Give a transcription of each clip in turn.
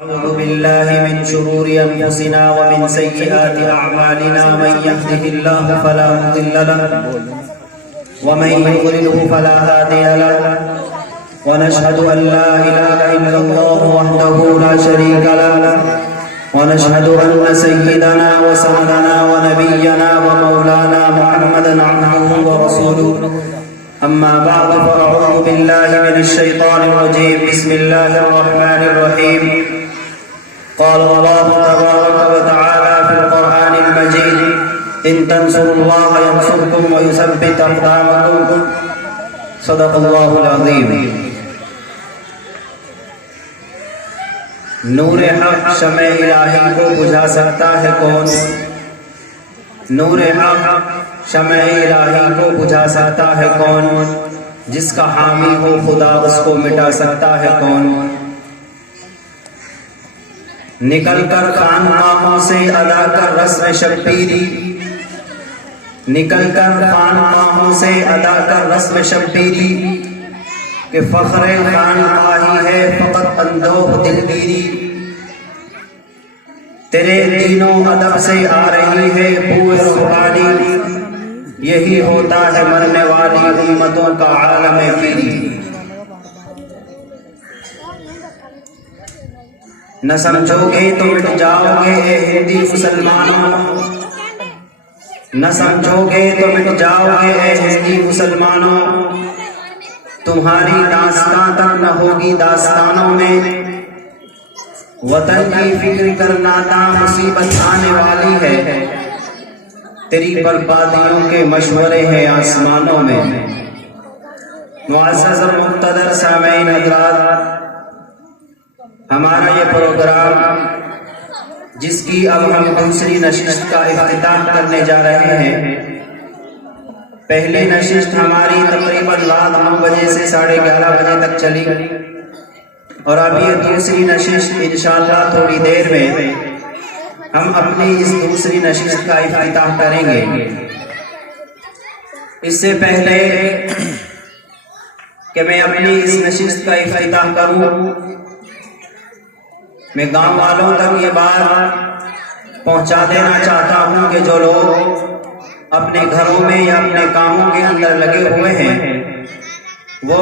أعوذ بالله من شرور أنفسنا ومن سيئات أعمالنا من يهده الله فلا مضل له ومن يضلله فلا هادي له ونشهد أن لا إله إلا الله وحده لا شريك له ونشهد أن سيدنا وسندنا ونبينا ومولانا محمدا عبده ورسوله أما بعد فأعوذ بالله من الشيطان الرجيم بسم الله الرحمن الرحيم قال الله تبارك وتعالى في القرآن المجيد إن تنصروا الله ينصركم ويثبت أقدامكم صدق الله العظيم. نور حق شمع الہی کو بجھا سکتا ہے کون؟ نور حق شمع الہی کو بجھا سکتا ہے کون؟ جس کا حامی ہو خدا اس کو مٹا سکتا ہے کون؟ نکل کر خانقاہوں سے ادا کر رسم شبیری، نکل کر خانقاہوں سے ادا کر رسم شبیری، کہ فخر خانقاہی ہے فقط اندوہ دلگیری. تیرے دین و ادب سے آ رہی ہے بوئے روحانی، یہی ہوتا ہے مرنے والی امتوں کا عالم پیری. نہ سمجھو گے تو مٹ جاؤ گے اے ہندی مسلمانوں، نہ سمجھو گے تو مٹ جاؤ گے اے ہندی مسلمانوں. تمہاری داستان تک نہ ہوگی داستانوں میں، وطن کی فکر کرنا تا مصیبت آنے والی ہے. تیری بربادیوں کے مشورے ہیں آسمانوں میں. معزز اور مقتدر سامعین حضرات، ہمارا یہ پروگرام جس کی اب ہم دوسری نشست کا افتتاح کرنے جا رہے ہیں، پہلی نشست ہماری تقریباً رات 9 بجے سے 11:30 بجے تک چلی، اور اب یہ دوسری نشست انشاءاللہ تھوڑی دیر میں ہم اپنی اس دوسری نشست کا افتتاح کریں گے. اس سے پہلے کہ میں اپنی اس نشست کا افتتاح کروں، میں گاؤں والوں تک یہ بات پہنچا دینا چاہتا ہوں کہ جو لوگ اپنے گھروں میں یا اپنے کاموں کے اندر لگے ہوئے ہیں، وہ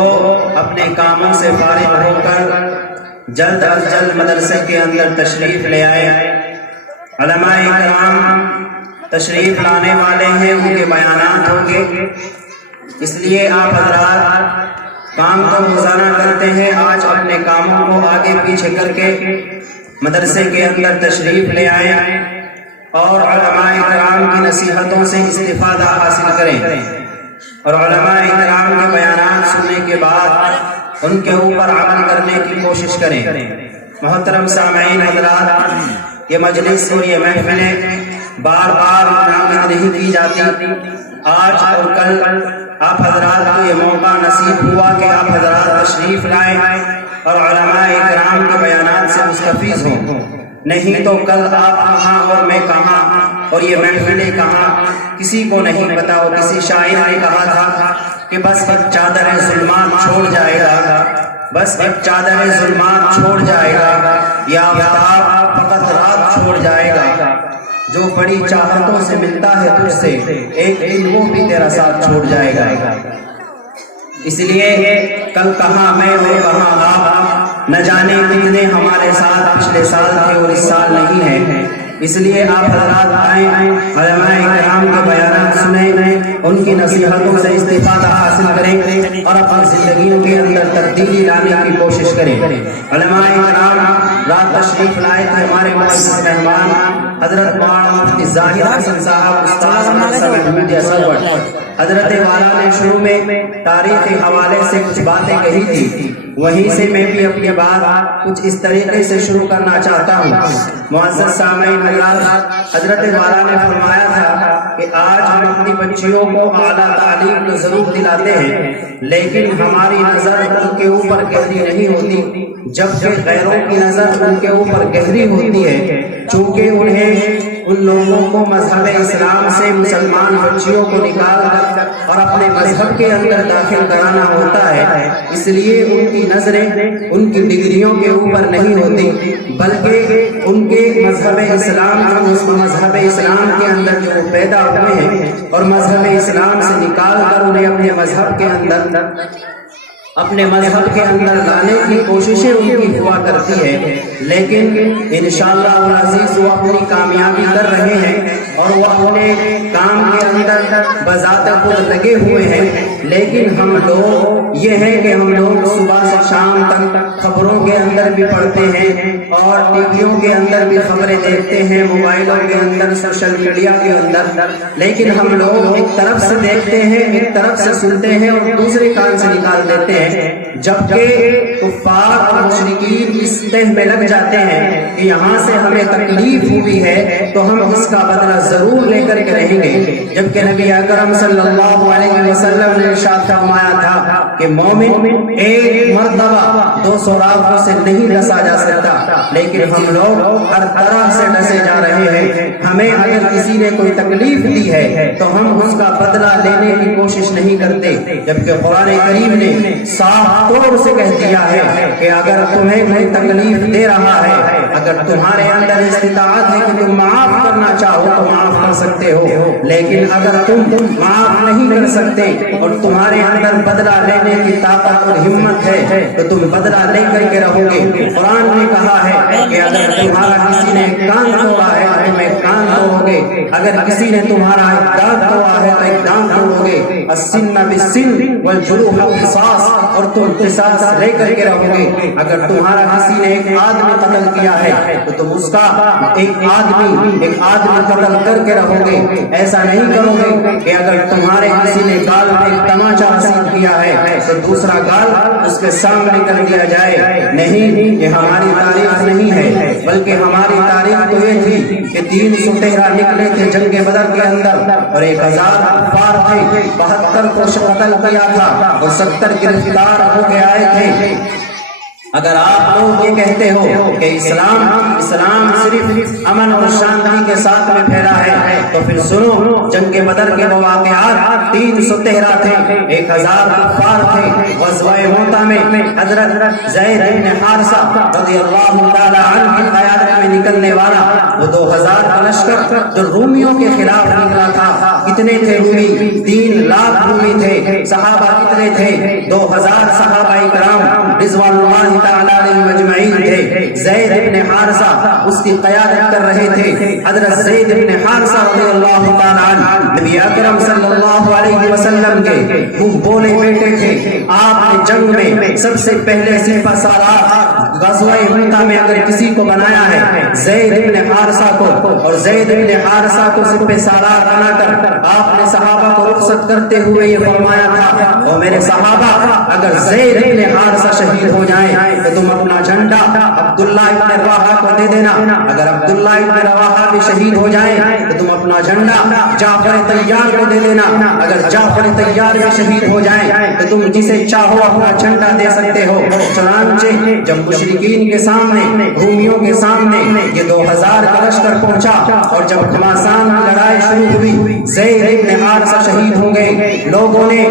اپنے کاموں سے فارغ ہو کر جلد از جلد مدرسے کے اندر تشریف لے آئے. علماء کرام تشریف لانے والے ہیں، ان کے بیانات ہوں گے، اس لیے آپ حضرات کام تو روزانہ کرتے ہیں، آج اپنے کاموں کو آگے پیچھے کر کے مدرسے کے اندر تشریف لے آئیں اور علماء کرام کی نصیحتوں سے استفادہ حاصل کریں، اور علماء کرام کے بیانات سننے کے بعد ان کے اوپر عمل کرنے کی کوشش کریں. محترم سامعین حضرات، یہ مجلس اور یہ محفلیں بار بار منعقد نہیں کی جاتی. آج اور کل آپ حضرات کو یہ موقع نصیب ہوا کہ آپ حضرات تشریف لائیں اور علماء کرام کے بیانات سے مستفیض ہوں، نہیں تو کل آپ کہاں اور میں کہاں اور یہ محفلیں کہاں، کسی کو نہیں پتا. اور کسی شاعر نے کہا تھا کہ بس ایک چادر ظلمات چھوڑ جائے گا، بس ایک چادر ظلمات چھوڑ جائے گا، یا آفتاب فقط رات چھوڑ جائے گا. جو بڑی چاہتوں سے ملتا ہے تجھ سے، ایک دن وہ بھی تیرا ساتھ چھوڑ جائے گا. اس لیے کل کہاں میں اور کہاں آپ، نہ جانے کتنے ہمارے ساتھ پچھلے سال تھے اور اس سال نہیں ہیں. اس لیے آپ حضرات آئیں، علماء کرام کے بیانات سنیں، ان کی نصیحتوں سے استفادہ حاصل کریں اور اپنی زندگیوں کے اندر تبدیلی لانے کی کوشش کریں. علماء کرام رات تشریف لائے تھے. ہمارے معزز مہمان حضرت مولانا مفتی ظاہر حسن صاحب، استاد مدرسہ محمود سرور حضرت والا نے شروع میں تاریخ کے حوالے سے کچھ باتیں کہی تھی، وہیں سے میں بھی اپنی بات کچھ اس طریقے سے شروع کرنا چاہتا ہوں. معزز سامعین حضرات، حضرت والا نے فرمایا تھا کہ آج ہم اپنی بچیوں کو اعلیٰ تعلیم تو ضرور دلاتے ہیں، لیکن ہماری نظر ان کے اوپر گہری نہیں ہوتی، جبکہ غیروں کی نظر ان کے اوپر گہری ہوتی ہے. چونکہ انہیں ان لوگوں کو مذہب اسلام سے مسلمان بچیوں کو نکال کر اور اپنے مذہب کے اندر داخل کرانا ہوتا ہے، اس لیے ان کی نظریں ان کی ڈگریوں کے اوپر نہیں ہوتی، بلکہ ان کے مذہب اسلام مذہب اسلام کے اندر جو پیدا ہوئے ہیں اور مذہب اسلام سے نکال کر انہیں اپنے مذہب کے اندر لانے کی کوششیں ان کی ہوا کرتی ہے، لیکن انشاءاللہ العزیز وہ اپنی کامیابی کر رہے ہیں اور وہ اپنے کام کے اندر بذات خود لگے ہوئے ہیں۔ لیکن ہم لوگ یہ ہے کہ ہم لوگ صبح سے شام تک خبروں کے اندر بھی پڑھتے ہیں اور ٹی ویوں کے اندر بھی خبریں دیکھتے ہیں، موبائلوں کے اندر، سوشل میڈیا کے اندر، لیکن ہم لوگ ایک طرف سے دیکھتے ہیں، ایک طرف سے سنتے ہیں اور دوسرے کان سے نکال دیتے ہیں، جبکہ کفار اور مشرکین اس تہ میں لگ جاتے ہیں کہ یہاں سے ہمیں تکلیف ہوئی ہے تو ہم اس کا بدلہ ضرور لے کر کے رہیں گے، جبکہ نبی اکرم صلی اللہ علیہ وسلم نے ارشاد فرمایا تھا کہ مومن ایک مرتبہ 200 راہوں سے نہیں ڈسا جا سکتا، لیکن ہم لوگ ہر طرح سے ڈسے جا رہے ہیں۔ ہمیں اگر کسی نے کوئی تکلیف دی ہے تو ہم اس کا بدلہ لینے کی کوشش نہیں کرتے، جبکہ قرآن کریم نے صاف طور سے کہہ دیا ہے کہ اگر تمہیں کوئی تکلیف دے رہا ہے، اگر تمہارے اندر استطاعت ہے کہ تم معاف کرنا چاہو تو معاف کر سکتے ہو، لیکن اگر تم معاف نہیں کر سکتے اور تمہارے اندر بدلہ لینے کی طاقت اور ہمت ہے تو تم بدلہ لے کر کے رہو گے۔ قرآن نے کہا ہے کہ اگر تمہارا کسی نے کان توڑا ہے تو تم ایک کان توڑو گے، اگر کسی نے تمہارا ایک دانت توڑا ہے تو ایک دانت توڑو گے، السن بالسن والجروح قصاص، اور تم قصاص لے کر کے رہو گے۔ اگر تمہارا کسی نے ایک آدمی قتل کیا ہے تو تم اس کا ایک آدمی قتل کر کے رہو گے۔ ایسا نہیں کرو گے کہ اگر تمہارے کسی نے گال میں ایک تماچا رسید کیا ہے تو دوسرا گال اس کے سامنے کر دیا جائے۔ نہیں، یہ ہماری تاریخ نہیں ہے، بلکہ ہماری تاریخ تو یہ تھی کہ 313 نکلے تھے جنگ بدر کے اندر اور 1000 کفار تھے، 72 کو قتل کیا تھا اور 70 گرفتار ہو کے آئے تھے۔ اگر آپ لوگ یہ کہتے ہو کہ اسلام صرف امن اور شانتی کے ساتھ میں پھیلا ہے تو پھر سنو، جنگ بدر کے واقعات 313 تھے، 1000 کفار تھے۔ غزوہ موتا میں حضرت زید بن حارثہ رضی اللہ تعالی عنہ کی قیادت میں نکلنے والا وہ 2000 کا لشکر جو رومیوں کے خلاف نکلا تھا، کتنے تھے رومی؟ 3 لاکھ رومی تھے۔ صحابہ کتنے تھے؟ 2000 صحابہ کرام رضوان اللہ تعالی علیہ مجمعین تھے۔ زید بن حارثہ اس کی قیادت کر رہے تھے۔ حضرت زید بن حارثہ رضی اللہ تعالی عنہ نبی اکرم صلی اللہ علیہ وسلم کے منہ بولے بیٹے تھے۔ آپ نے جنگ میں سب سے پہلے سپہ سالار غزوہ موتا میں اگر کسی کو بنایا ہے زید بن حارثہ کو، اور زید بن حارثہ کو سپہ سالار بنا کر آپ نے صحابہ کو رخصت کرتے ہوئے یہ فرمایا تھا، اور میرے صحابہ اگر زید بن حارثہ شہید ہو جائیں تو تم اپنا جھنڈا عبداللہ ابن رواحہ کو دے دینا، اگر عبداللہ ابن رواحہ بھی شہید ہو جائیں تو تم اپنا جھنڈا جعفر طیار کو دے دینا، اگر جعفر طیار بھی شہید ہو جائیں تو تم جسے چاہو اپنا جھنڈا دے سکتے ہو۔ چنانچہ جب مشرکین کے سامنے، رومیوں کے سامنے یہ 2000 کا لشکر پہنچا اور جب گھماسان کی لڑائی شروع ہوئی، زید بن حارثہ شہید ہو گئے۔ لوگوں نے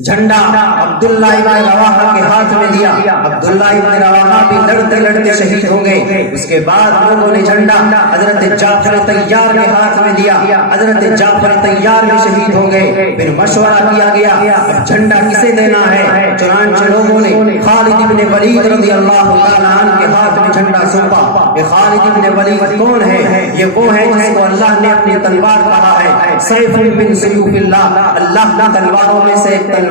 جھنڈا عبداللہ ابن رواحہ کے ہاتھ میں دیا، عبداللہ ابن رواحہ بھی لڑتے لڑتے شہید ہو گئے۔ اس کے بعد لوگوں نے جھنڈا حضرت جعفر طیار کے ہاتھ میں دیا، حضرت جعفر طیار بھی شہید ہو گئے۔ پھر مشورہ کیا گیا اب جھنڈا کسے دینا ہے، چنانچہ لوگوں نے خالد ابن ولید رضی اللہ تعالیٰ عنہ کے ہاتھ میں جھنڈا سونپا۔ یہ خالد ابن ولید کون ہے؟ یہ وہ ہے جس کو اللہ نے اپنی تلوار کہا ہے، سیف من سیوف اللہ، اللہ کی تلواروں میں سے ایک تلوار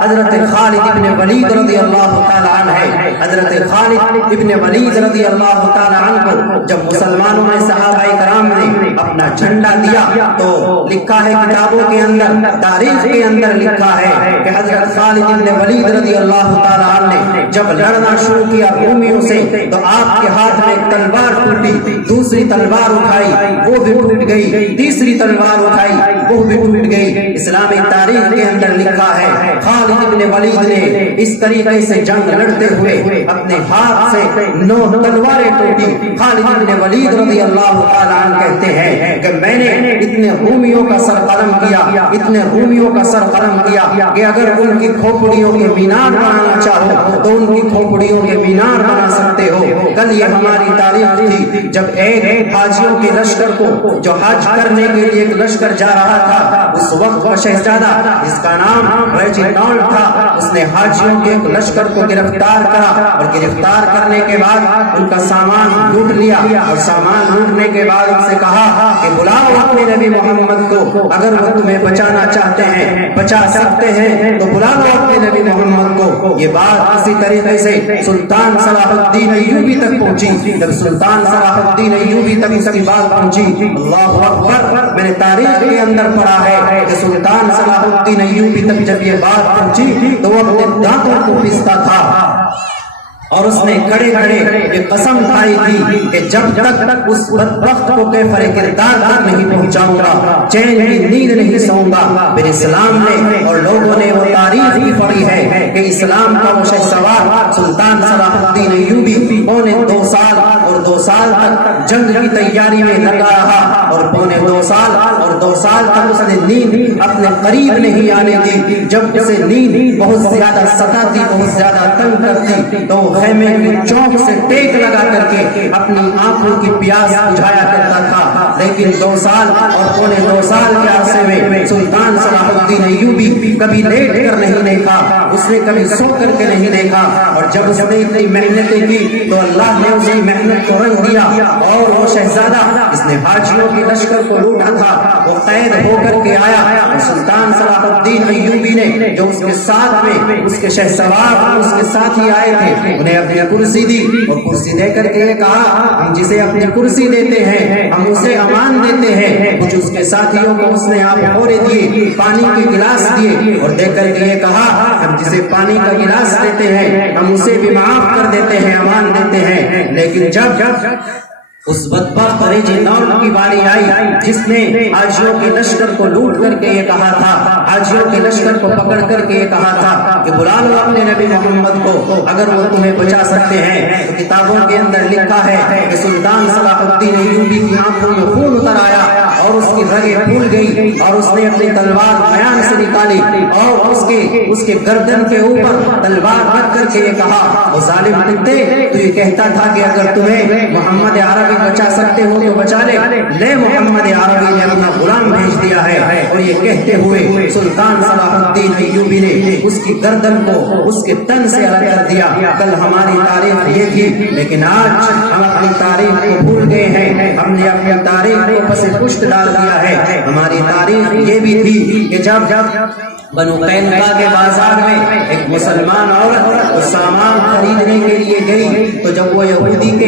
حضرت خالد ابن ولید رضی اللہ تعالی عنہ ہے۔ حضرت خالد ابن ولید رضی اللہ تعالی عنہ کو جب مسلمانوں نے صحابہ کرام نے اپنا جھنڈا دیا تو لکھا ہے کتابوں کے اندر، تاریخ کے اندر لکھا ہے کہ حضرت خالد ابن ولید رضی اللہ تعالی عنہ نے جب لڑنا شروع کیا رومیوں سے تو آپ کے ہاتھ میں ایک تلوار ٹوٹی، دوسری تلوار اٹھائی وہ بھی ٹوٹ گئی، تیسری تلوار اٹھائی وہ بھی ٹوٹ گئی۔ اسلامی تاریخ کے اندر لکھا ہے ہے خالد ابن ولید نے اس طریقے سے جنگ لڑتے ہوئے اپنے ہاتھ سے 9 تلواریں ٹوٹی. خالد ابن ولید رضی اللہ تعالیٰ عنہ کہتے ہیں کہ میں نے اتنے رومیوں کا سر قلم کیا, اتنے رومیوں کا سر قلم کیا کہ اگر ان کی کھوپڑیوں کے مینار بنانا چاہو تو ان کی کھوپڑیوں کے مینار بنا سکتے ہو. کل یہ ہماری تاریخ تھی جب ایک حاجیوں کے لشکر کو جو حج کرنے کے لیے ایک لشکر جا رہا تھا, اس وقت کا شہزادہ جس کا نام ریجینالڈ تھا, اس نے حاجیوں کے ایک لشکر کو گرفتار کرا اور گرفتار کرنے کے بعد ان کا سامان لوٹ لیا اور سامان لوٹنے کے بعد ان سے کہا کہ بلاؤ اپنے نبی محمد کو, اگر وہ تمہیں بچانا چاہتے ہیں بچا سکتے ہیں تو بلاؤ اپنے نبی محمد کو. یہ بات اسی طریقے سے سلطان صلاح الدین ایوبی تک پہنچی. جب سلطان صلاح الدین ایوبی تک اس کی بات پہنچی, اللہ اکبر, میں نے تاریخ کے اندر پڑھا ہے کہ سلطان صلاح الدین ایوبی تک جب یہ بات پہنچی تو وہ اپنے دانتوں کو پیستا تھا اور اس نے کھڑے کھڑے یہ قسم کھائی تھی کہ جب تک اس بدبخت کو کیفر کردار تک نہیں پہنچاؤں گا چین کی نیند نہیں سوؤں گا. پھر اسلام نے اور لوگوں نے وہ تاریخ بھی پڑھی ہے کہ اسلام کا وہ شہسوار سلطان صلاح الدین ایوبی 2 سال اور 2 سال تک جنگ کی تیاری میں لگا رہا اور 2 سال اور 2 سال تک اس نے نیند اپنے قریب نہیں آنے دی. جب اسے نیند بہت زیادہ ستاتی, بہت زیادہ تنگ کرتی تو خیمے کی چوک سے ٹیک لگا کر کے اپنی آنکھوں کی پیاس بجھایا کرتا تھا. لیکن 2 سال اور 2.25 سال کے عرصے میں سلطان صلاح الدین ایوبی کبھی لیٹ کر نہیں دیکھا, اس نے کبھی سو کر کے نہیں دیکھا. اور جب اس نے اتنی محنتیں کی تو اللہ نے اسی محنت کو رنگ دیا اور وہ شہزادہ جس نے حاجیوں کے لشکر کو لوٹا تھا وہ قید ہو کر کے آیا. اور سلطان صلاح الدین ایوبی نے جو اس کے ساتھ میں اس کے شہسوار اس کے ساتھ ہی آئے تھے انہیں اپنی کرسی دی اور کرسی دے کر کے کہا ہم جسے اپنی کرسی دیتے ہیں ہم اسے امان دیتے ہیں. کچھ اس کے ساتھیوں کو اس نے آپ خورے دیے, پانی کے گلاس دیے اور دے کر کے یہ کہا ہم جسے پانی کا گلاس دیتے ہیں ہم اسے بھی معاف کر دیتے ہیں, امان دیتے ہیں. لیکن جب اس بدبخت ریجینالڈ کی باری آئی جس نے حاجیوں کے لشکر کو لوٹ کر کے یہ کہا تھا, حاجیوں کے لشکر کو پکڑ کر کے یہ کہا تھا کہ بلا لو اپنے نبی محمد کو, اگر وہ تمہیں بچا سکتے ہیں. تو کتابوں کے اندر لکھا ہے کہ سلطان صلاح الدین ایوبی کی آنکھوں میں خون اتر آیا اور اس کی رگیں پھول گئی اور اس نے اپنی تلوار بیان سے نکالی اور اس کے گردن کے اوپر تلوار رکھ کر کے یہ کہا وہ ظالم کتے, تو یہ کہتا تھا کہ اگر تمہیں محمد عربی بچا سکتے ہو تو بچا لے محمد عربی نے اپنا غلام بھیج دیا ہے. اور یہ کہتے ہوئے سلطان صلاح الدین ایوبی نے اس کی گردن کو اس کے تن سے الگ کر دیا. کل ہماری تاریخ یہ تھی لیکن آج ہم اپنی تاریخ کو بھول گئے ہیں, ہم نے اپنی تاریخ کو پس پشت ڈال دیا ہے. ہماری تاریخ یہ بھی تھی کہ جب بنو قینقاع کے بازار میں ایک مسلمان عورت وہ سامان خریدنے کے لیے گئی تو جب وہ یہودی کے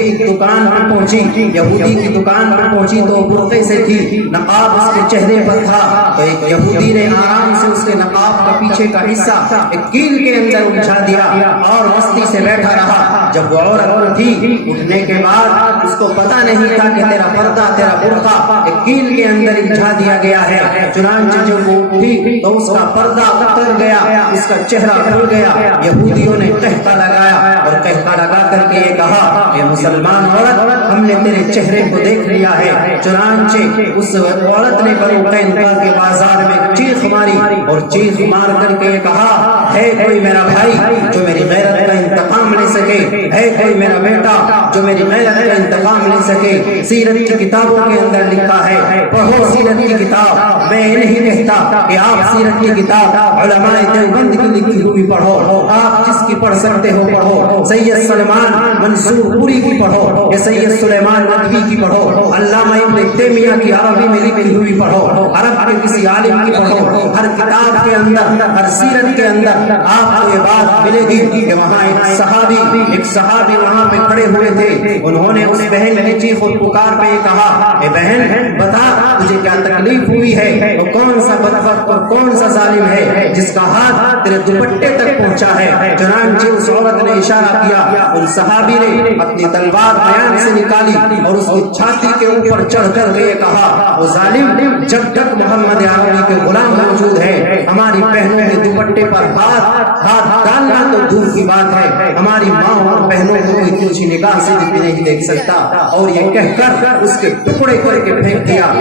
ایک دکان پر پہنچی, یہودی کی دکان پر پہنچی تو برقعے سے تھی, نقاب اس کے چہرے پر تھا. تو ایک یہودی نے آرام سے اس کے نقاب کا پیچھے کا حصہ ایک کیل کے اندر الجھا دیا اور مستی سے بیٹھا رہا. جب وہ عورت اٹھی, اٹھنے کے بعد اس کو پتہ نہیں تھا کہ تیرا پردہ تیرا برقع ایک کیل کے اندر الجھا دیا گیا ہے. چنانچہ جب وہ اٹھی تو اس کا پردہ اتر گیا, اس کا چہرہ کھل گیا. یہودیوں نے کہتا لگایا اور کہتا لگا کر کے یہ کہا اے مسلمان عورت ہم نے تیرے چہرے کو دیکھ لیا ہے. چنانچہ اس عورت نے بنو قینقاع کے بازار میں چیخ ماری اور چیخ مار کر کے یہ کہا ہے کوئی میرا بھائی جو میری غیرت کا انتقام لے سکے, ہے کوئی میرا بیٹا جو میری غیرت کا انتقام لے سکے. سیرت کی کتابوں کے اندر لکھا ہے, پڑھو سیرت کی کتاب. میں نہیں کہتا کہ آپ سیرت کی کتاب علماء دیوبند کی لکھی ہوئی پڑھو, آپ جس کی پڑھ سکتے ہو پڑھو. سید سلمان منصور پوری کی پڑھو یا سید سلیمان ندوی کی پڑھو, علامہ ابن تیمیہ کی عربی میں لکھی ہوئی پڑھو, عرب کے کسی عالم کی پڑھو. ہر کتاب کے اندر, ہر سیرت کے اندر آپ کو یہ بات ملے گی کہ وہاں ایک صحابی وہاں پہ کھڑے کھڑے ہوئے تھے انہوں نے اس بہن کی چیخ اور پکار پہ کہا اے بہن بتا تجھے کیا تکلیف ہوئی ہے اور کون سا بدبخت اور کون سا ظالم ہے جس کا ہاتھ تیرے دوپٹے تک پہنچا ہے. چنانچہ اس عورت نے اشارہ کیا. ان صحابی نے اپنی تلوار بیان سے نکالی اور اس کی چھاتی کے اوپر چڑھ کر کے کہا وہ ظالم جب تک محمد عربی کے غلام موجود ہے ہماری بہنوں کے دوپٹے پر ہاتھ ڈالنا تو دور کی بات ہے ہماری ماں اور بہنوں کو کوئی تجھی نگاہ سے بھی نہیں دیکھ سکتا. اور یہ کہہ کر اس کے ٹکڑے کر کے پھینک دیا.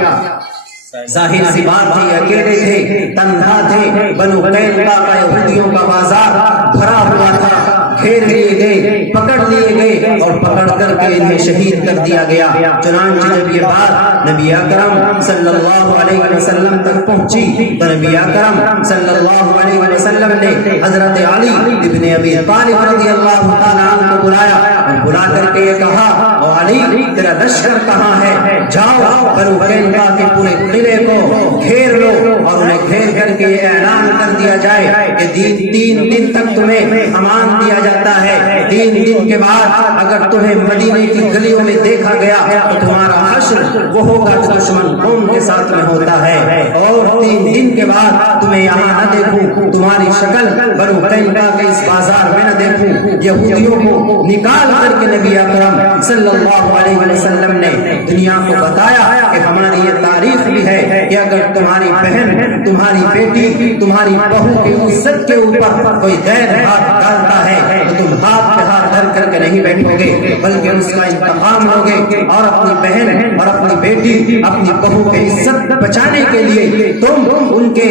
ظاہر سی بات تھی اکیلے تھے تنہا تھے. بنو قینقاع کا یہودیوں کا بازار بھرا ہوا تھا. گھیر لیے گئے پکڑ لیے گئے اور پکڑ کر کے انہیں شہید کر دیا گیا. چنانچہ جب یہ بات نبی اکرم صلی اللہ علیہ وسلم تک پہنچی تو نبی اکرم صلی اللہ علیہ وسلم نے حضرت علی ابن ابی طالب رضی اللہ تعالیٰ عنہ کو بلایا اور بلا کر کے یہ کہا او علی تیرا لشکر کہاں ہے؟ جاؤ بنو قینقاع کے پورے قلعے کو گھیر لو اور انہیں گھیر کر کے یہ اعلان کر دیا جائے کہ 3 دن تک تمہیں امان دیا جاتا ہے. 3 دن کے بعد اگر تمہیں مدینے کی گلیوں میں دیکھا گیا تو تمہارا حشر وہ ہوگا جو دشمن قوم کے ساتھ میں ہوتا ہے. اور 3 دن کے بعد تمہیں یہاں نہ دیکھوں تمہاری شکل بنو قینقاع کے اس بازار میں نہ دیکھوں. یہودیوں کو نکال کر کے نبی اکرم صلی اللہ علیہ وسلم نے دنیا کو بتایا کہ ہماری یہ تاریخ بھی ہے کہ اگر تمہاری بہن تمہاری بیٹی تمہاری بہو کی عزت کے اوپر کوئی غیر ہاتھ ڈالتا ہے تو تم ہاتھ پہ ہاتھ دھر کر کے نہیں بیٹھو گے بلکہ اس کا انتقام لوگے اور اپنی بہن اور اپنی بیٹی اپنی بہو کی عزت بچانے کے لیے تم ان کے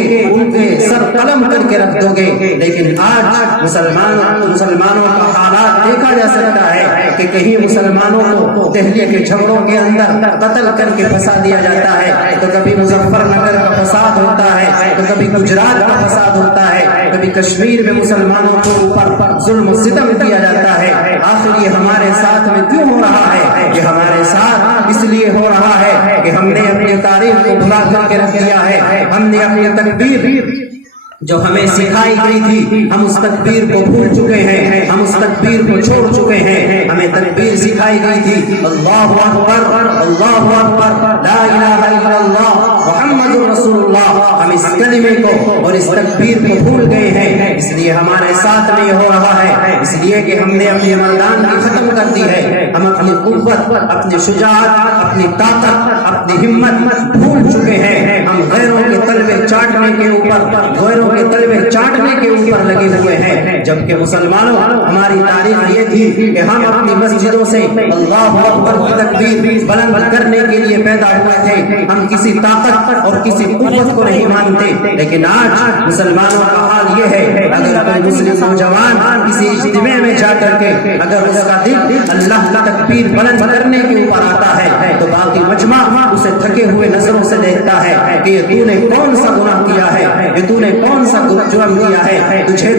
سر قلم کر کے رکھ دو گے. لیکن آج مسلمانوں کا حالات دیکھا جا سکتا ہے کہ کہیں مسلمانوں کو دہلی کے جھگڑوں کے اندر قتل کر کے پھنسا دیا جاتا ہے تو کبھی مظفر نگر کا فساد ہوتا ہے تو کبھی گجرات کا فساد ہوتا ہے کبھی کشمیر میں مسلمانوں کے اوپر ظلم و ستم کیا جاتا ہے. آخر یہ ہمارے ساتھ میں کیوں ہو رہا ہے؟ یہ ہمارے ساتھ اس لیے ہو رہا ہے کہ ہم نے اپنی تاریخ کو بھلا کر کے رکھ دیا ہے. ہم نے اپنی تکبیر جو ہمیں سکھائی گئی تھی ہم اس تکبیر کو بھول چکے ہیں. ہم اس تکبیر کو چھوڑ چکے ہیں. ہمیں تکبیر سکھائی گئی تھی اللہ اکبر لا الہ الا اللہ محمد رسول اللہ. ہم اس کلمے کو اور اس تکبیر کو بھول گئے ہیں. اس لیے ہمارے ساتھ میں یہ ہو رہا ہے. اس لیے کہ ہم نے اپنی مردان کی ختم کر دی ہے. ہم اپنی قوت اپنی شجاعت اپنی طاقت اپنی ہمت بھول چکے ہیں. ہم غیروں کے تلوے چاٹنے کے اوپر کے تلوے چاٹنے کے اوپر لگے ہوئے ہیں. جبکہ مسلمانوں ہماری تاریخ یہ تھی کہ ہم اپنی مسجدوں سے اللہ اکبر کی تکبیر بلند کرنے کے لیے پیدا ہوئے تھے. ہم کسی طاقت اور کسی قوت کو نہیں مانتے. لیکن آج مسلمانوں کا حال یہ ہے اگر کوئی مسلم نوجوان کسی اجتماع میں جا کر کے اگر اس کا دل اللہ کا تکبیر بلند کرنے کے اوپر آتا ہے تو باقی مجمع اسے تھکے ہوئے نظروں سے دیکھتا ہے کہ تو نے کون سا گناہ کیا ہے, کہ تو نے کون سا جرم کیا ہے. تجھے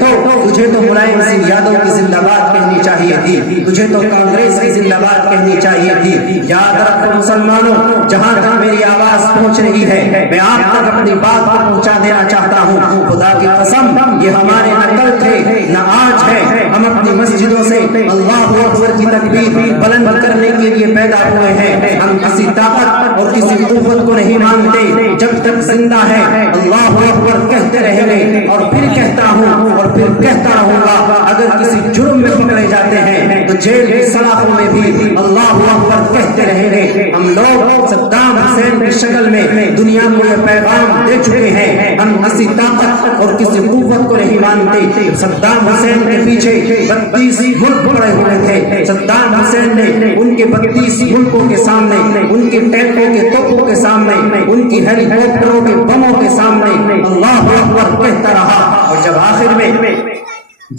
تو ملائم سنگھ یادو کی زندہ باد کہنی چاہیے تھی. تجھے تو کانگریس کی زندہ باد کہنی چاہیے تھی. یاد رکھو مسلمانوں جہاں تک میری آواز پہنچ رہی ہے میں آپ تک اپنی بات کو پہنچا دینا چاہتا ہوں. خدا کی قسم یہ ہمارے نہ کل تھے نہ آج ہے. ہم اپنی مسجدوں سے اللہ اکبر کی تکبیر بلند کرنے کے لیے پیدا ہوئے ہیں. ہم کسی طاقت اور کسی قوت کو نہیں مانتے. جب تک زندہ ہے اللہ اکبر کہتے رہیں گے اور پھر کہتا ہوں اور پھر کہتا رہوں گا. اگر کسی جرم میں پکڑے جاتے ہیں تو جیل کی سلاخوں میں بھی اللہ اکبر کہتے رہیں گے. ہم لوگ صدام حسین کی شکل میں دنیا کو یہ پیغام دے چکے ہیں. ہم کسی طاقت اور کسی قوت کو نہیں مانتے. صدام حسین کے پیچھے 32 ملک پڑے ہوئے تھے. صدام حسین نے ان کے 32 ملکوں کے سامنے, ان کے ٹینکوں کے توپوں کے سامنے, ان کی ہیلی کاپٹروں کے بموں کے سامنے اللہ اکبر کہتا رہا. اور جب آخر میں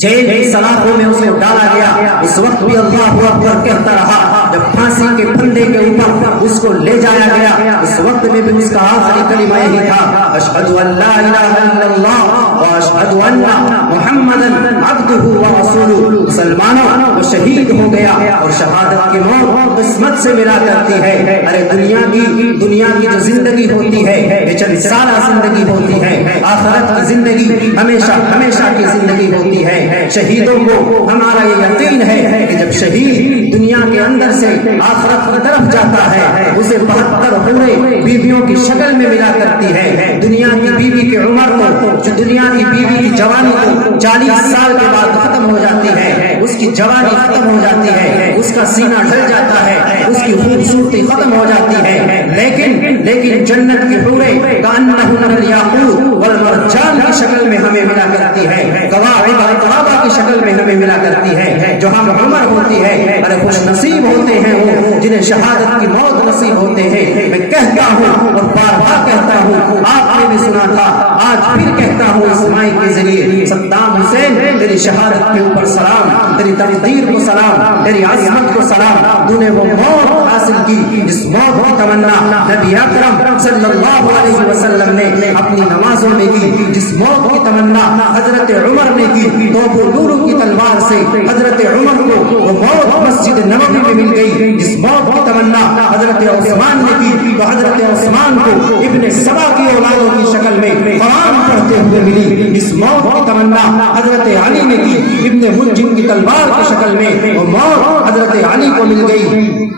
جیل کی سلاخوں میں اس کو ڈالا گیا اس وقت بھی اللہ اکبر کہتا رہا. جب پھانسی کے پھندے کے اوپر اس کو لے جایا گیا اس وقت میں بھی اس کا آخری کلمہ یہی تھا اشہد ان لا الہ الا اللہ واشہد ان محمدا عبدہ ورسولہ. مسلمانوں شہید ہو گیا اور شہادت کی موت قسمت سے ملا کرتی ہے. ارے دنیا کی جو زندگی ہوتی ہے یہ چند سالہ زندگی ہوتی ہے. آخرت کی زندگی ہمیشہ کی زندگی ہوتی ہے. شہیدوں کو ہمارا یہ یقین ہے کہ جب شہید دنیا کے اندر سے آخرت کی طرف جاتا ہے اسے 72 حوریں بیویوں کی شکل میں ملا کرتی ہے. دنیا کی بیوی کی عمر کو جو دنیا کی بیوی کی جوانی کو 40 سال کے بعد ختم ہو جاتی ہے, اس کی جوانی ختم ہو جاتی ہے, اس کا سینہ ڈھل جاتا ہے, اس کی خوبصورتی ختم ہو جاتی ہے, لیکن جنت کی حوریں کأنہن الیاقوت والمرجان کی شکل میں ہمیں ملا کرتی ہے, کعبہ کی شکل میں ہمیں ملا کرتی ہے. جو ہم عمر ہوتی ہے, ارے خوش نصیب ہوتے ہیں وہ جنہیں شہادت کی موت نصیب ہوتے ہیں. میں کہتا ہوں اور بارہا کہتا ہوں, آپ نے بھی سنا تھا, آج پھر کہتا ہوں اس مائک کے ذریعے, صدام حسین تیری شہادت کے اوپر سلام, تیری تقدیر کو سلام, تیری عظمت کو سلام. تو نے وہ موت حاصل کی جس موت کی تمنا نبی اکرم صلی اللہ علیہ وسلم نے اپنی نمازوں میں کی, جس موت کی تمنا حضرت عمر نے کی. تو وہ لولو کی تلوار سے حضرت عمر کو وہ موت مسجد نبوی میں مل گئی. جس موت کی تمنا حضرت عثمان نے کی تو حضرت عثمان کو ابن سبا کی اولادوں کی شکل میں قرآن پڑھتے ہوئے ملی. جس موت کی تمنا حضرت علی نے کی ابن ملجم کی تلوار کی شکل میں وہ موت حضرت علی کو مل گئی.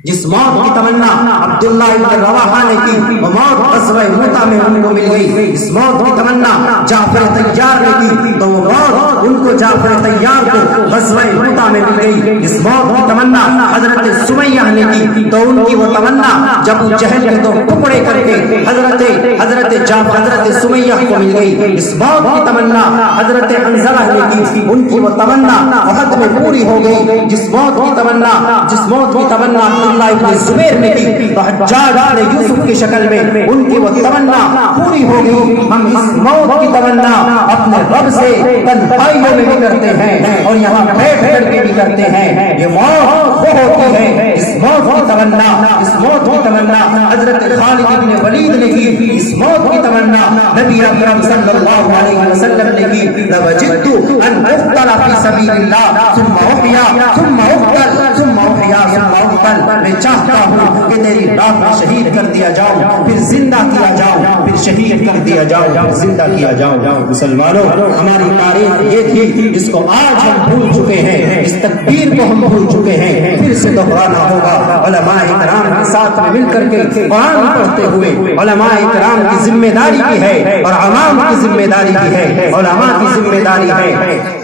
جس موت کی تمنا عبداللہ ابن رواحہ نے کی وہ موت غزوہ موتا میں ان کو مل گئی. اس موت کی تمنا جعفر طیار نے کی تو وہ موت ان کو جعفر طیار کو غزوہ موتا میں مل گئی. اس موت کی تمنا حضرت سمیہ نے کی تو ان کی وہ تمنا جب جہل کے دو ٹکڑے کر کے حضرت سمیہ کو مل گئی. اس موت کی تمنا حضرت حنظلہ نے کی, ان کی وہ تمنا احد میں پوری ہو گئی. جس موت کی تمنا عبداللہ ابن زبیر نے کی تو حجاج نے یوسف کی شکل میں ان کی وہ تمنا پوری ہو گئی. ہم اس موت کی تمنا اپنے رب سے تنہائیوں میں بھی کرتے ہیں اور یہاں بیٹھ کر کے بھی کرتے ہیں. یہ موت وہ ہوتی ہے اس موت کی تمنا حضرت خالد ابن ولید نے کی. اس موت کی تمنا نبی اکرم صلی اللہ علیہ وسلم نے کی. لوجدت ان اقتل فی سبیل اللہ ثم احیا ثم اقتل ثم احیا ثم اقتل. میں چاہتا ہوں کہ تیری راہ میں شہید کر دیا جاؤں, پھر زندہ کیا جاؤں, پھر شہید کر دیا جاؤں, زندہ کیا جاؤں. مسلمانوں, ہماری تاریخ یہ تھی جس کو آج ہم بھول چکے ہیں, اس تکبیر کو ہم بھول چکے ہیں, پھر سے دہرانا ہوگا. علماء کرام کے ساتھ میں مل کر کے قرآن پڑھتے ہوئے علماء کرام کی ذمہ داری کی ہے اور عوام کی ذمہ داری کی ہے. علماء کی ذمہ داری ہے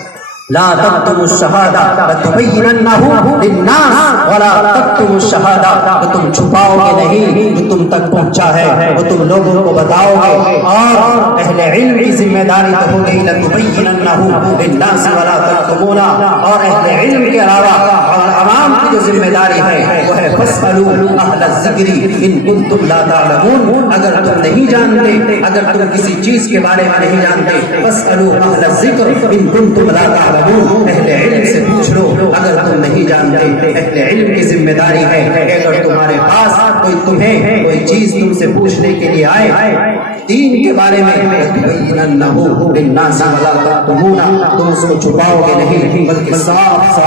لا تكتموا الشهادة لتبيننه للناس ولا تكتموا الشهادة, تو تم چھپاؤ گے نہیں جو تم تک پہنچا ہے وہ تم لوگوں کو بتاؤ گے. اور اہل علم کی ذمہ داری تو ہو گئی لتبيننه للناس ولا تكتمونا, اور اہل علم کے علاوہ اور عوام کی جو ذمہ داری ہے وہ ہے فاسألوا اہل الذکر ان کنتم لا تعلمون. اگر تم نہیں جانتے, اگر تم کسی چیز کے بارے میں نہیں جانتے, فاسألوا اہل الذکر ان کنتم لا تعلمون, اہل علم سے پوچھ لو اگر تم نہیں جانتے. اہل علم کی ذمہ داری ہے کہ اگر تمہارے پاس کوئی چیز تم سے پوچھنے کے لیے آئے دین کے بارے میں, تم اس کو چھپاؤ گے نہیں بلکہ صاف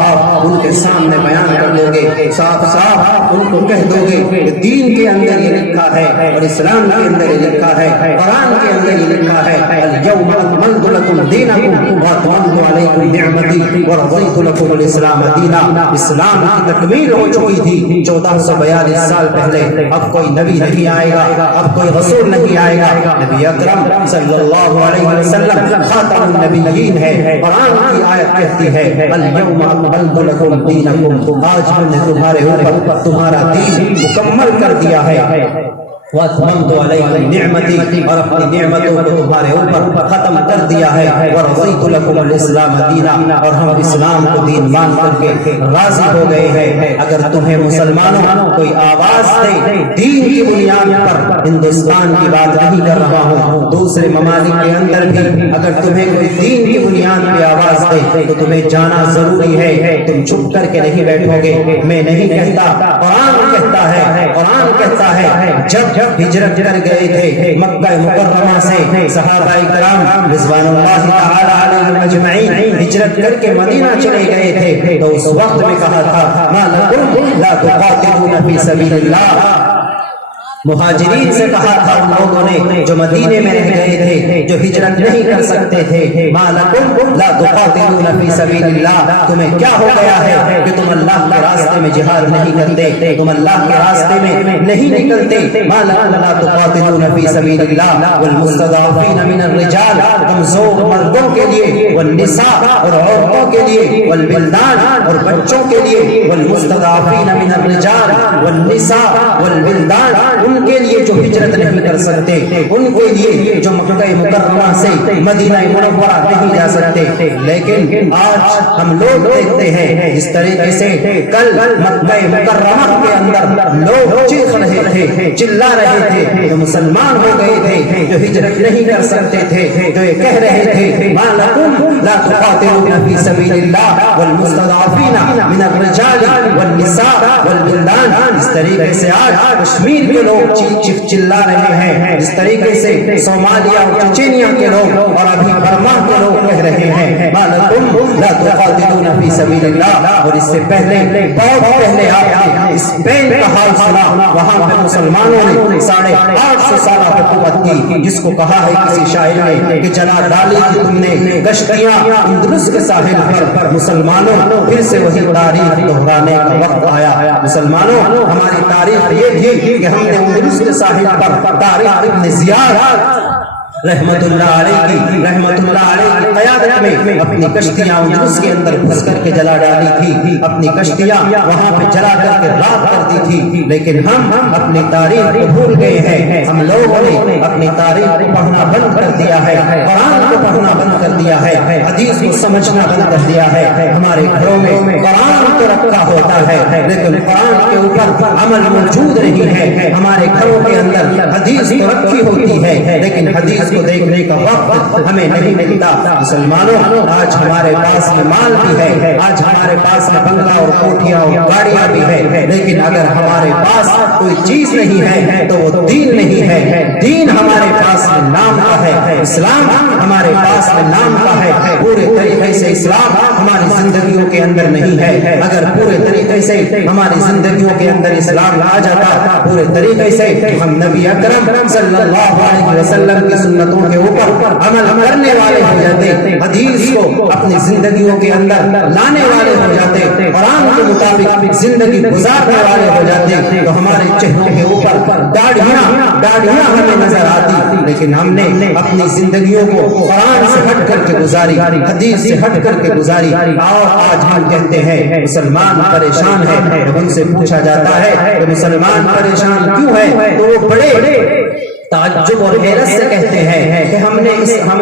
ان کے سامنے بیان کر دو گے, صاف ان کو کہہ دو گے کہ دین کے اندر یہ لکھا ہے اور اسلام کے اندر یہ لکھا ہے, قرآن کے اندر یہ لکھا ہے اليوم اکملت لکم دینکم واتممت علیکم نعمتی ورضیت لکم الاسلام دینا. اسلام کی تکمیل ہو چکی تھی 1442 سال پہلے. اب کوئی نبی نہیں آئے گا, اب کوئی رسول نہیں آئے گا. نبی اکرم صلی اللہ علیہ وسلم خاتم النبیین ہے. قرآن کی آیت کہتی ہے اليوم اکملت لکم دینکم, آج ہم نے تمہارے اوپر تمہارا دین مکمل کر دیا ہے. واتممت علیکم نعمتی, اور اپنی نعمتوں کو تمہارے اوپر ختم کر دیا ہے. ورضیت لکم الاسلام دینا, اور ہم اسلام کو دین مان کر کے راضی ہو گئے ہیں. اگر تمہیں مسلمانوں کوئی آواز دے دین کی بنیاد پر, ہندوستان کی بات نہیں کر رہا ہوں, دوسرے ممالک کے اندر بھی اگر تمہیں کوئی دین کی بنیاد پہ آواز دے تو تمہیں جانا ضروری ہے. تم چھپ کر کے نہیں بیٹھو گے. میں نہیں کہتا, قرآن کہتا ہے, قرآن کہتا ہے جب ہجرت کر گئے تھے مکہ مکرمہ سے صحابہ کرام رضوان اللہ تعالی علیہم اجمعین ہجرت کر کے مدینہ چلے گئے تھے تو اس وقت میں کہا تھا ما لکم لا تقاتلون فی سبیل اللہ. مہاجرین سے کہا تھا ان لوگوں نے جو مدینے میں رہ گئے تھے جو ہجرت نہیں کر سکتے تھے ما لکم لا تقاتلون فی سبیل اللہ, تمہیں کیا ہو گیا ہے کہ تم اللہ کے راستے میں جہاد نہیں کرتے, تم اللہ کے راستے میں نہیں نکلتے. ما لکم لا تقاتلون فی سبیل اللہ والمستضعفین من الرجال, کمزور مردوں کے لیے, والنساء اور عورتوں کے لیے, والولدان اور بچوں کے لیے, والمستضعفین من الرجال والنساء والولدان ان کے لیے جو ہجرت نہیں کر سکتے, ان کے لیے جو مکہ مکرمہ سے مدینہ منورہ نہیں جا سکتے. لیکن آج ہم لوگ دیکھتے ہیں جس طریقے سے کل مکہ مکرمہ کے اندر لوگ چیخ رہے تھے, چلا رہے تھے, جو مسلمان ہو گئے تھے, جو ہجرت نہیں کر سکتے تھے, جو یہ کہہ رہے تھے ما لکم لا تقاتلون فی سبیل اللہ والمستضعفین من الرجال والنساء والولدان. اس طریقے سے آج کشمیر کے لوگ چلا رہے ہیں, اس طریقے سے صومالیہ اور چچینیا کے لوگ اور ابھی برما کے لوگ کہہ رہے ہیں ما لکم لا تقاتلون فی سبیل اللہ. اور اس سے پہلے بہت پہلے آپ نے اسپین کا حال سنا, وہاں پہ مسلمانوں نے 850 سالہ حکومت کی, جس کو کہا ہے کسی شاعر نے کہ جلا ڈالی کہ تم نے گشتیاں اندلس کے ساحل پر. مسلمانوں پھر سے وہی تاریخ دہرانے کا وقت آیا. مسلمانوں ہماری تاریخ یہ تھی کہ ہم نے اندلس کے ساحل پر طارق ابن زیاد رحمت اللہ علیہ کی قیادت میں اپنی کشتیاں اندلس کے اندر گھس کر کے جلا ڈالی تھی, اپنی کشتیاں وہاں پہ جلا کر کے راکھ کر دی تھی. لیکن ہم اپنی تاریخ کو بھول گئے ہیں, ہم لوگوں نے اپنی تاریخ کو پڑھنا بند کر دیا ہے, قرآن کو پڑھنا بند کر دیا ہے, حدیث کو سمجھنا بند کر دیا ہے. ہمارے گھروں میں قرآن تو رکھا ہوتا ہے لیکن قرآن کے اوپر عمل موجود نہیں ہے. ہمارے گھروں کے اندر حدیث تو رکھی ہوتی ہے لیکن حدیث کو دیکھنے کا وقت ہمیں نہیں ملتا. مسلمانوں آج ہمارے پاس میں مال بھی ہے, آج ہمارے پاس میں بنگلہ اور کوٹھیاں اور گاڑیاں بھی ہے, لیکن اگر ہمارے پاس کوئی چیز نہیں ہے تو وہ دین نہیں ہے. دین ہمارے پاس میں نام کا ہے, اسلام ہمارے پاس میں نام کا ہے. پورے طریقے سے اسلام ہماری زندگیوں کے اندر نہیں ہے. اگر پورے طریقے سے ہماری زندگیوں کے اندر اسلام آ جاتا, پورے طریقے سے ہم نبی اکرم صلی اللہ علیہ وسلم کی سنتوں کے اوپر عمل کرنے والے ہو جاتے, حدیث کو اپنی زندگیوں کے اندر لانے والے ہو جاتے, قرآن کے مطابق زندگی گزارنے والے ہو جاتے, تو ہمارے چہروں کے اوپر داڑھیاں ہمیں نظر آتی. لیکن ہم نے اپنی زندگیوں کو قرآن سے ہٹ کر کے گزاری, حدیث سے ہٹ کر کے گزاری. اور آج ہم کہتے ہیں مسلمان پریشان ہے. جب ان سے پوچھا جاتا ہے کہ مسلمان پریشان کیوں ہے تو وہ بڑے تعجب اور حیرت سے کہتے ہیں کہ ہم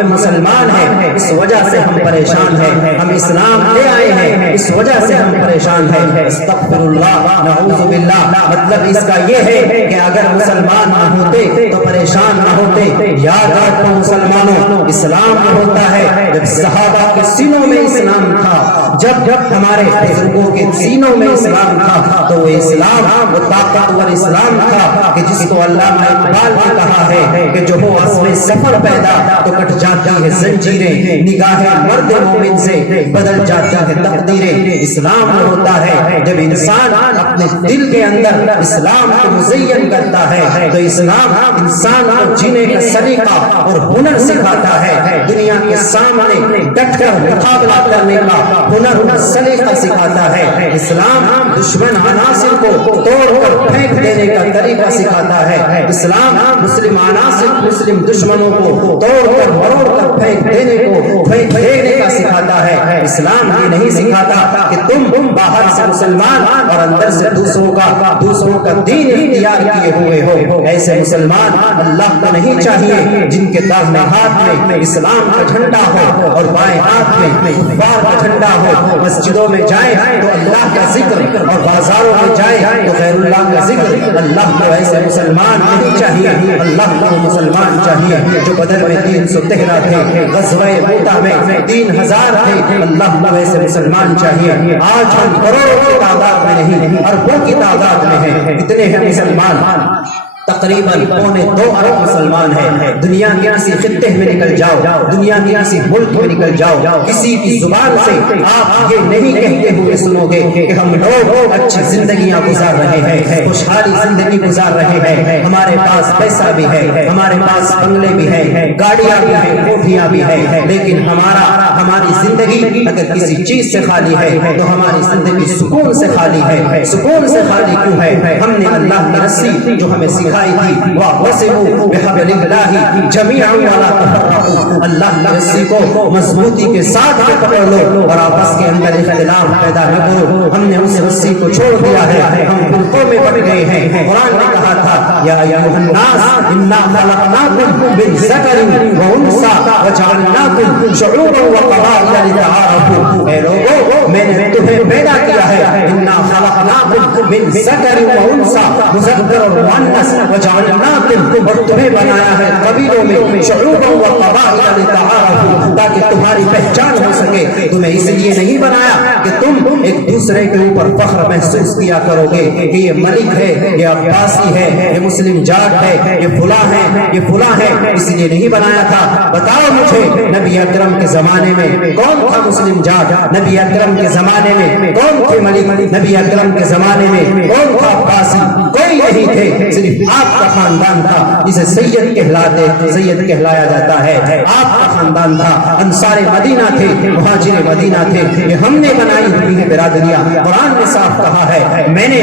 مسلمان ہیں, اس وجہ سے ہم پریشان ہیں, ہم اسلام لے آئے ہیں اس وجہ سے ہم پریشان ہیں. استغفر اللہ, نعوذ باللہ. مطلب اس کا یہ ہے کہ اگر مسلمان نہ ہوتے تو پریشان نہ ہوتے. یاد رکھو مسلمانوں, اسلام نہ ہوتا ہے جب صحابہ کے سینوں میں اسلام تھا, جب ہمارے بزرگوں کے سینوں میں اسلام تھا, تو وہ اسلام وہ طاقتور اسلام تھا کہ جس کو علامہ اقبال نے کہا ہے کہ جو ہو عزم سفر پیدا تو کٹ جاتی ہے زنجیریں, نگاہ مرد مومن سے بدل جاتی ہے تقدیریں. اسلام ہوتا ہے جب انسان اپنے دل کے اندر اسلام کو مزین کرتا ہے, تو اسلام انسان کو جینے کا سلیقہ اور ہنر سکھاتا ہے, دنیا کے سامنے ڈٹ کر مقابلہ کرنے کا ہنر اور سلیقہ سکھاتا ہے. اسلام دشمن عناصر کو توڑ کر پھینک دینے کا طریقہ سکھاتا ہے. اسلام مسلم عناصر مسلم دشمنوں کو توڑ کر مروڑ کر پھینک دینے کو پھینکنے کا سکھاتا ہے. اسلام یہ نہیں سکھاتا کہ تم باہر سے مسلمان اور اندر سے دوسروں کا دین اختیار کیے ہوئے ہو. ایسے مسلمان اللہ کو نہیں چاہیے جن کے داہنے ہاتھ میں اسلام کا جھنڈا ہو اور بائیں ہاتھ میں کفار کا جھنڈا ہو. مسجدوں میں جائیں تو اللہ کا ذکر اور بازاروں میں جائیں تو غیر اللہ کا ذکر، اللہ کو ایسے مسلمان نہیں چاہیے، اللہ کو مسلمان چاہیے جو بدر میں 313 تھے، غزوہ موتا میں 3000 تھے، اللہ کو ایسے مسلمان چاہیے۔ آج ہم کروڑوں کی تعداد میں نہیں، اربوں کی تعداد میں ہیں، اتنے ہیں مسلمان، تقریباً 2.25 ارب مسلمان ہیں۔ دنیا کے کسی خطے میں نکل جاؤ، دنیا کے کسی ملک میں نکل جاؤ، کسی کی زبان سے آپ یہ نہیں کہتے ہوئے سنو گے کہ ہم لوگ اچھی زندگیاں گزار رہے ہیں، خوشحالی زندگی گزار رہے ہیں، ہمارے پاس پیسہ بھی ہے، ہمارے پاس بنگلے بھی ہیں، گاڑیاں بھی ہیں، کوٹھیاں بھی ہیں، لیکن ہماری زندگی اگر کسی چیز سے خالی ہے تو ہماری زندگی سکون سے خالی ہے۔ سکون سے خالی کیوں ہے؟ ہم نے اللہ کی رسی جو ہمیں سکھائی تھی، وَاعْتَصِمُوا بِحَبْلِ اللَّهِ جَمِيعًا وَلَا تَفَرَّقُوا، اللہ کی رسی کو مضبوطی کے ساتھ پکڑ لو اور آپس کے اندر اختلاف پیدا نہ کرو۔ ہم نے اس رسی کو چھوڑ دیا ہے، ہم فرقوں میں بٹ گئے ہیں۔ قرآن نے کہا تھا یا ایھا الناس انا خلقناکم من ذکر وانثى وجعلناکم شعوبا وقبائل لتعارفوا، اے لوگوں میں نے تمہیں پیدا کیا ہے، انا خلقناکم من ذکر وانثى، مذکر اور مؤنث، وجعلناکم، اور تمہیں بنایا ہے قبیلوں میں، شعوبا وقبائل لتعارفوا، تاکہ تمہاری پہچان ہو سکے۔ تمہیں اس لیے نہیں بنایا کہ تم ایک دوسرے کے اوپر فخر محسوس کیا کرو گے کہ یہ ملک ہے، یہ عباسی ہے، یہ مسلم جاٹ ہے، یہ فلاں ہے، یہ فلاں ہے، اس لیے نہیں بنایا تھا۔ بتاؤ مجھے نبی اکرم کے زمانے میں کون تھا مسلم جاٹ؟ نبی اکرم کے زمانے میں کون تھے ملک؟ نبی اکرم کے زمانے میں کون تھا عباسی؟ کوئی نہیں تھے، صرف آپ کا خاندان تھا جسے سید کہلایا جاتا ہے۔ آپ کا خاندان تھا، انصار مدینہ تھے، مہاجر مدینہ تھے، یہ ہم نے بنائی ہوئی ہے برادریاں۔ قرآن نے صاف کہا ہے میں نے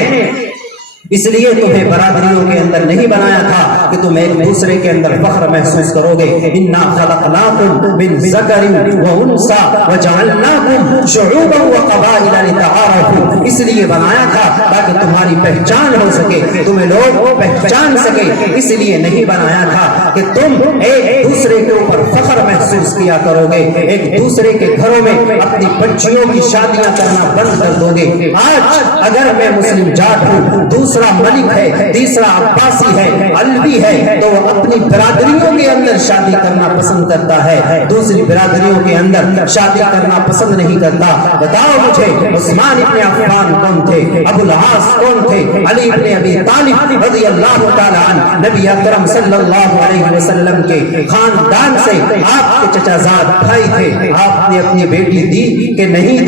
اس لیے تمہیں برادریوں کے اندر نہیں بنایا تھا کہ تم ایک دوسرے کے اندر فخر محسوس کرو گے۔ انا خلقناکم من ذکر وانثى وجعلناکم شعوبا وقبائل لتعارفوا، اس لیے بنایا تھا تاکہ تمہاری پہچان ہو سکے، تمہیں لوگ پہچان سکے، اس لیے نہیں بنایا تھا کہ تم ایک دوسرے کے اوپر فخر محسوس کیا کرو گے، ایک دوسرے کے گھروں میں اپنی بچیوں کی شادیاں کرنا بند کر دو گے۔ آج اگر میں مسلم جاٹ ہوں، دوسرا ملک ہے، تیسرا عباسی ہے، علوی ہے، تو وہ اپنی برادریوں کے اندر شادی کرنا پسند کرتا ہے، دوسری برادریوں کے اندر شادی کرنا پسند نہیں کرتا۔ بتاؤ مجھے عثمان ابن عفان کون تھے؟ ابو العاص کون تھے؟ علی ابن ابی طالب رضی اللہ تعالی عنہ نبی اکرم صلی اللہ علیہ وسلم کے خاندان سے آپ کے چچا زاد بھائی تھے۔ آپ نے اپنی بیٹی دی کہ نہیں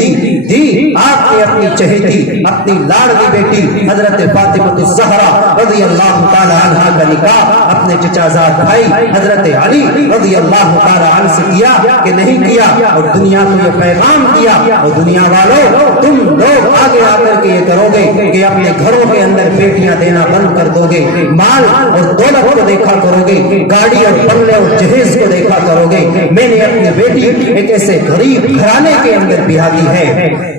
دی؟ آپ نے اپنی چہیتی، اپنی لاڑلی بیٹی حضرت فاطمہ الزہرا رضی اللہ تعالی عنہ کا نکاح اپنے چچا زاد بھائی حضرت علی رضی اللہ تعالی عنہ سے کیا کہ نہیں کیا؟ اور دنیا کو یہ پیغام دیا، اور دنیا والوں تم لوگ آگے آ کر کے یہ کرو گے کہ اپنے گھروں کے اندر بیٹیاں دینا بند کر دو گے، مال اور دولت کو دیکھا کرو گے، گاڑی اور بنگلے اور جہیز کو دیکھا کرو گے۔ میں نے اپنی بیٹی ایک ایسے غریب گھرانے کے اندر بیاہ دی ہے،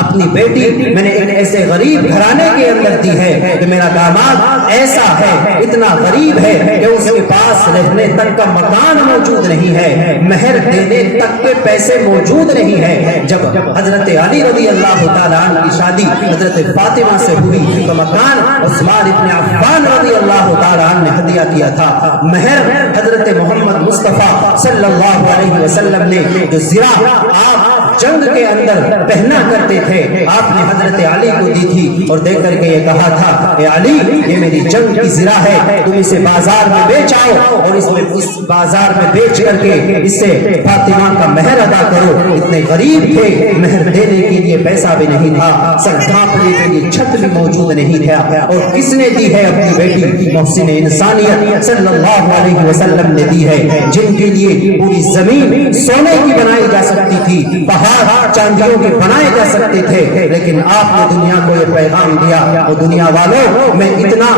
اپنی بیٹی میں نے ایک ایسے غریب گھرانے کے اندر دی ہے کہ میرا داماد ایسا ہے، اتنا غریب ہے کہ اس کے پاس رہنے تک کا مکان موجود نہیں ہے، مہر دینے تک کے پیسے موجود نہیں ہے۔ جب حضرت علی رضی اللہ تعالیٰ عنہ کی شادی حضرت فاطمہ سے ہوئی تو مکان عثمان ابن عفان رضی اللہ تعالیٰ عنہ نے ہدیہ کیا تھا۔ مہر حضرت محمد مصطفیٰ صلی اللہ علیہ وسلم نے جو زرہ آپ جنگ کے اندر پہنا کرتے تھے آپ نے حضرت علی کو دی تھی، اور دیکھ کر کے یہ کہا تھا اے علی یہ میری جنگ کی زرہ ہے، تم اسے بازار میں بیچ آؤ اور اس بازار میں بیچ کر کے اس سے فاطمہ کا مہر ادا کرو۔ اتنے غریب تھے، مہر دینے کے لیے پیسہ بھی نہیں تھا، سر ڈھانپنے کے لیے چھت بھی موجود نہیں تھا، اور کس نے دی ہے؟ اپنی بیٹی محسن انسانیت صلی اللہ علیہ وسلم نے دی ہے، جن کے لیے پوری زمین سونے کی بنائی جا سکتی تھی، پہاڑ چاندیوں کے بنائے جا سکتے تھے، لیکن آپ نے دنیا کو یہ پیغام دیا اور دنیا والوں میں اتنا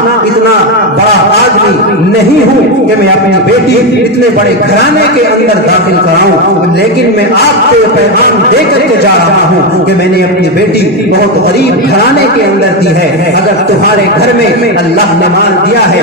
بڑا آدمی نہیں ہوں کہ میں اپنی بیٹی اتنے بڑے گھرانے کے اندر داخل کراؤں، لیکن میں آپ کو یہ پیغام دے کر کے جا رہا ہوں کہ میں نے اپنی بیٹی بہت غریب گھرانے کے اندر دی ہے۔ اگر تمہارے گھر میں اللہ نے مال دیا ہے،